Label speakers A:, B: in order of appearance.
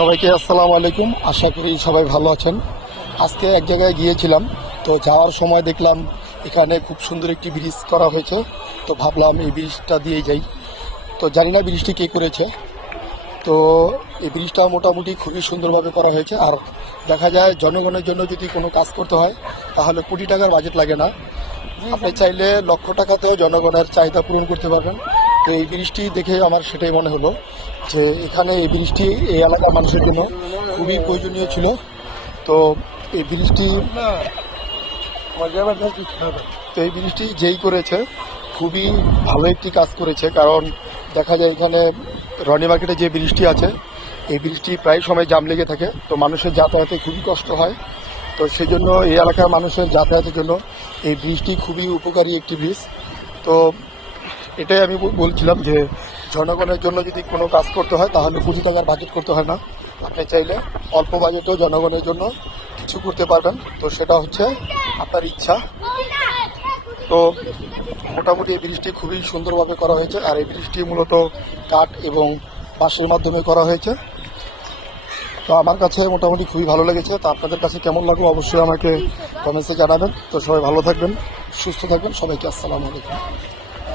A: সবাইকে আসসালামু আলাইকুম। আশা করি সবাই ভালো আছেন। আজকে এক জায়গায় গিয়েছিলাম, তো যাওয়ার সময় দেখলাম এখানে খুব সুন্দর একটি ব্রিজ করা হয়েছে। তো ভাবলাম এই ব্রিজটা দিয়ে যাই। তো জানি না ব্রিজটি কে করেছে। তো এই ব্রিজটা মোটামুটি খুবই সুন্দরভাবে করা হয়েছে। আর দেখা যায় জনগণের জন্য যদি কোনো কাজ করতে হয়, তাহলে কোটি টাকার বাজেট লাগে না। আপনি চাইলে লক্ষ টাকাতেও জনগণের চাহিদা পূরণ করতে পারবেন। এই ব্রিজটি দেখে আমার সেটাই মনে হলো যে এখানে এই ব্রিজটি এই এলাকার মানুষের জন্য খুবই প্রয়োজনীয় ছিল। তো এই ব্রিজটি তো এই ব্রিজটি যেই করেছে, খুবই ভালো একটি কাজ করেছে। কারণ দেখা যায় এখানে রনি মার্কেটে যে ব্রিজটি আছে, এই ব্রিজটি প্রায় সময় জাম লেগে থাকে। তো মানুষের যাতায়াতে খুবই কষ্ট হয়। তো সেই জন্য এই এলাকার মানুষের যাতায়াতের জন্য এই ব্রিজটি খুবই উপকারী একটি ব্রিজ। তো এটাই আমি বলছিলাম যে জনগণের জন্য যদি কোনো কাজ করতে হয়, তাহলে কোটি টাকার বাজেট করতে হয় না। আপনি চাইলে অল্প বাজেটও জনগণের জন্য কিছু করতে পারবেন। তো সেটা হচ্ছে আপনার ইচ্ছা। তো মোটামুটি এই ব্রিজটি খুবই সুন্দরভাবে করা হয়েছে। আর এই ব্রিজটি মূলত কাঠ এবং বাঁশের মাধ্যমে করা হয়েছে। তো আমার কাছে মোটামুটি খুবই ভালো লেগেছে। তো আপনাদের কাছে কেমন লাগল অবশ্যই আমাকে কমেন্টসে জানাবেন। তো সবাই ভালো থাকবেন, সুস্থ থাকবেন। সবাইকে আসসালামু আলাইকুম।